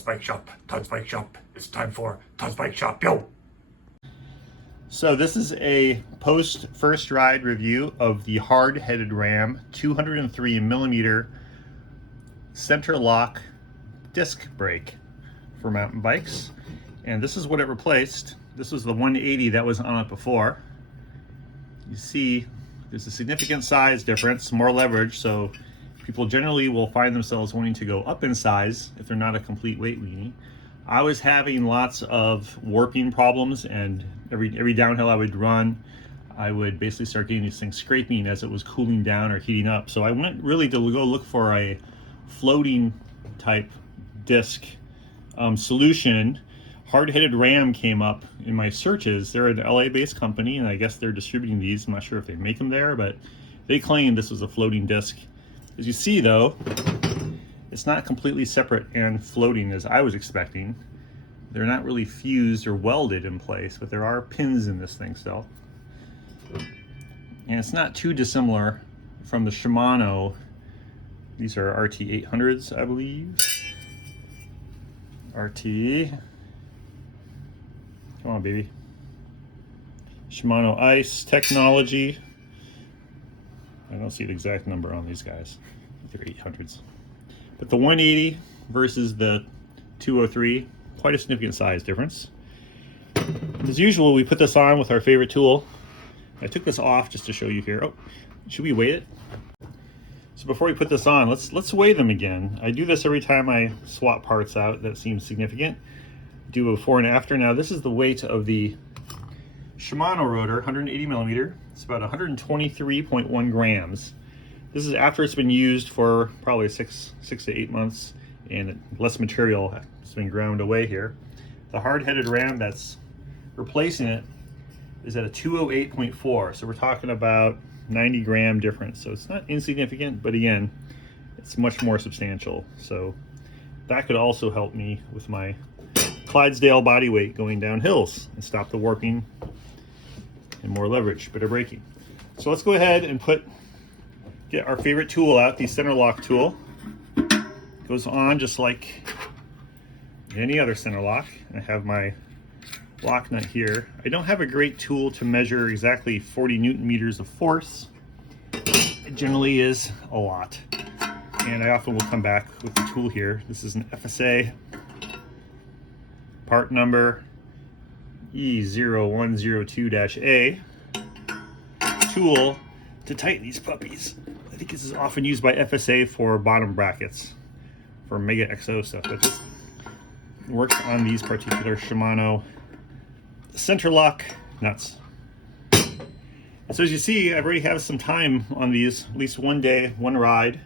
Todd's Bike Shop, Todd's Bike Shop. It's time for Todd's Bike Shop, yo! So this is a post first ride review of the HardHeaded Ram 203mm Centerloc disc brake for mountain bikes. And this is what it replaced. This was the 180 that was on it before. You see there's a significant size difference, more leverage, so people generally will find themselves wanting to go up in size if they're not a complete weight weenie. I was having lots of warping problems, and every downhill I would run, I would basically start getting these things scraping as it was cooling down or heating up. So I went really to go look for a floating type disc solution. HardHeaded Ram came up in my searches. They're an LA-based company, and I guess they're distributing these. I'm not sure if they make them there, but they claimed this was a floating disc. As you see, though, it's not completely separate and floating as I was expecting. They're not really fused or welded in place, but there are pins in this thing still. And it's not too dissimilar from the Shimano. These are RT 800s, I believe. RT. Come on, baby. Shimano Ice Technology. I don't see the exact number on these guys. They're 800s. But the 180 versus the 203, quite a significant size difference. As usual, we put this on with our favorite tool. I took this off just to show you here. Oh, should we weigh it? So before we put this on, let's weigh them again. I do this every time I swap parts out that seems significant. Do a before and after. Now this is the weight of the Shimano rotor, 180mm. It's about 123.1 grams. This is after it's been used for probably six to 8 months, and less material has been ground away here. The HardHeaded Ram that's replacing it is at a 208.4, so we're talking about 90 gram difference. So it's not insignificant, but again, it's much more substantial. So that could also help me with my Clydesdale body weight going down hills and stop the warping and more leverage, better braking. So let's go ahead and get our favorite tool out, the Centerloc tool. Goes on just like any other Centerloc. I have my lock nut here. I don't have a great tool to measure exactly 40 Newton meters of force. It generally is a lot. And I often will come back with the tool here. This is an FSA part number E0102-A tool to tighten these puppies. I think this is often used by FSA for bottom brackets for Mega XO stuff, but this works on these particular Shimano Centerloc nuts. So as you see, I've already had some time on these, at least one day, one ride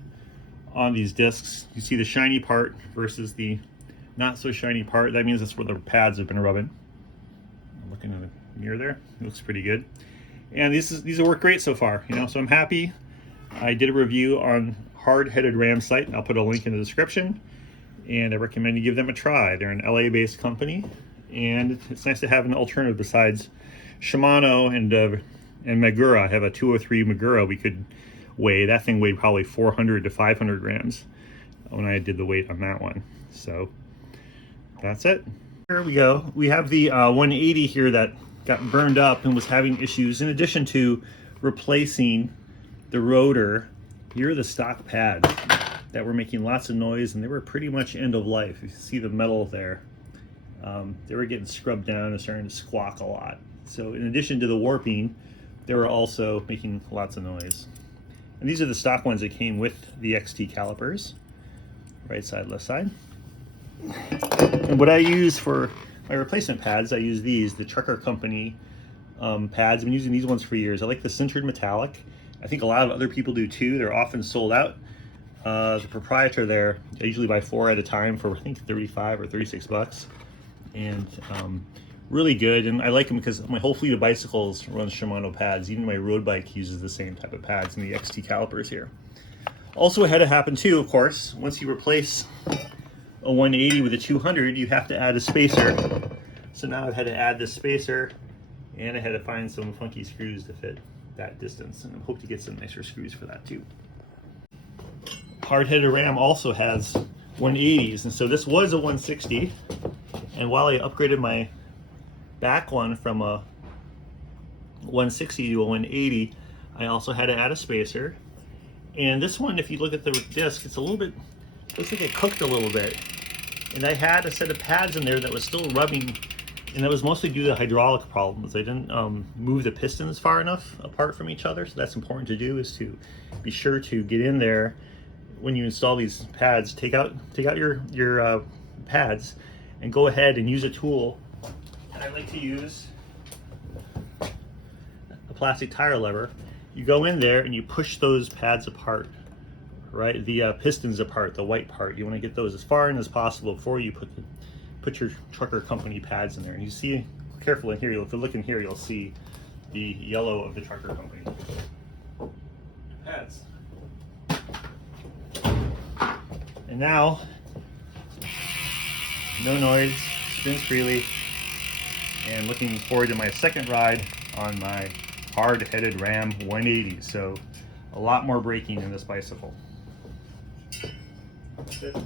on these discs. You see the shiny part versus the not so shiny part. That means that's where the pads have been rubbing. I'm looking in the mirror there. It looks pretty good. And these have worked great so far, you know, so I'm happy. I did a review on HardHeaded Ram site, and I'll put a link in the description. And I recommend you give them a try. They're an LA-based company, and it's nice to have an alternative besides Shimano and Magura. I have a 203 Magura we could weigh. That thing weighed probably 400 to 500 grams when I did the weight on that one. So that's it. Here we go. We have the 180 here that got burned up and was having issues. In addition to replacing the rotor, here are the stock pads that were making lots of noise, and they were pretty much end of life. You see the metal there. They were getting scrubbed down and starting to squawk a lot. So in addition to the warping, they were also making lots of noise. And these are the stock ones that came with the XT calipers. Right side, left side. And what I use for my replacement pads, I use these, the Trucker Company pads. I've been using these ones for years. I like the sintered metallic. I think a lot of other people do too. They're often sold out. The proprietor there, I usually buy 4 at a time for I think 35 or 36 bucks. And really good. And I like them because my whole fleet of bicycles runs Shimano pads. Even my road bike uses the same type of pads and the XT calipers here. Also had to happen too, of course, once you replace a 180 with a 200, you have to add a spacer. So now I've had to add this spacer, and I had to find some funky screws to fit that distance, and I hope to get some nicer screws for that too. HardHeaded Ram also has 180s, and so this was a 160. And while I upgraded my back one from a 160 to a 180, I also had to add a spacer. And this one, if you look at the disc, it's a little bit, looks like it cooked a little bit. And I had a set of pads in there that was still rubbing, and that was mostly due to hydraulic problems. I didn't move the pistons far enough apart from each other, so that's important to do, is to be sure to get in there when you install these pads. Take out your pads and go ahead and use a tool. And I like to use a plastic tire lever. You go in there and you push those pads apart, right? The pistons apart, the white part. You want to get those as far in as possible before you put your trucker company pads in there. And you see, careful in here, if you look in here, you'll see the yellow of the trucker company pads. And now, no noise, spins freely, and looking forward to my second ride on my hard-headed Ram 180. So a lot more braking in this bicycle. That's it.